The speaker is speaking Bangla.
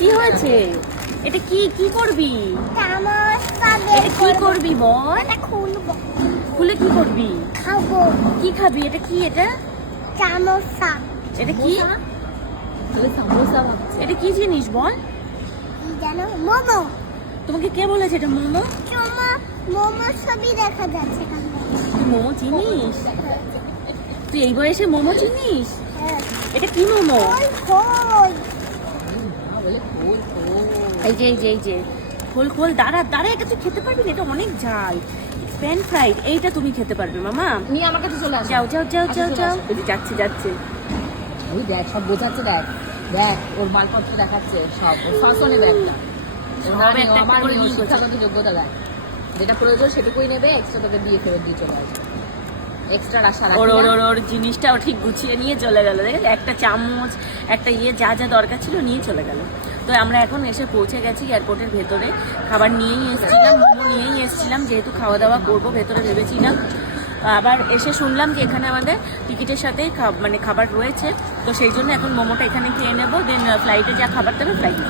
কি হয়েছে? এটা কি কি করবি? এটা কি করবি বল? খুলে কি করবি? খাবো কি খাবি? এটা কি? এটা চামচা এটা কি? এটা কি জিনিস বল? কি জানো মোমো তোমাকে কে বলেছে এটা মোমো? মোমো ছবি দেখা যাচ্ছে তুই মোমো চিনিস? তুই এই বয়সে মোমো চিনিস? এটা কি মোমো? এই যে খোল খোল, দাঁড়া দাঁড়া, এটা তুই খেতে পারবি না, এটা অনেক ঝাল। প্যান ফ্রাইড, এইটা তুমি খেতে পারবে মামা। নিয়ে আমার কাছে চলে আসো। যাও যাও যাও আচ্ছা, যাও চলে যাও। আসো। এই যে যাচ্ছে যাচ্ছে। ওই দেখ সব বোঝাচ্ছে, দেখ দেখ ওর মালপত্র দেখাচ্ছে সব, ওর ফাঁসনে ব্যাগটা সব একটা একটা করে নিয়ে গেছে। শিক্ষাগত যোগ্যতা দেখ, যেটা প্রয়োজন সেটুকুই নেবে, এক্সট্রা তোকে দিয়ে ফেরত দিয়ে চলে আসবে। এক্সট্রা আশা ওর রাখি ওর না। ওর ওর জিনিসটাও ঠিক গুছিয়ে নিয়ে চলে গেল, দেখে একটা চামচ একটা যা যা দরকার ছিল নিয়ে চলে গেল। তো আমরা এখন এসে পৌঁছে গেছি এয়ারপোর্টের ভেতরে। খাবার নিয়েই এসেছিলাম, মোমো নিয়েই এসেছিলাম, যেহেতু খাওয়া দাওয়া করবো ভেতরে ভেবেছিলাম। আবার এসে শুনলাম যে এখানে আমাদের টিকিটের সাথেই মানে খাবার রয়েছে, তো সেই জন্য এখন মোমোটা এখানে খেয়ে নেবো, দেন ফ্লাইটে যা খাবার দেবে ফ্লাইটে।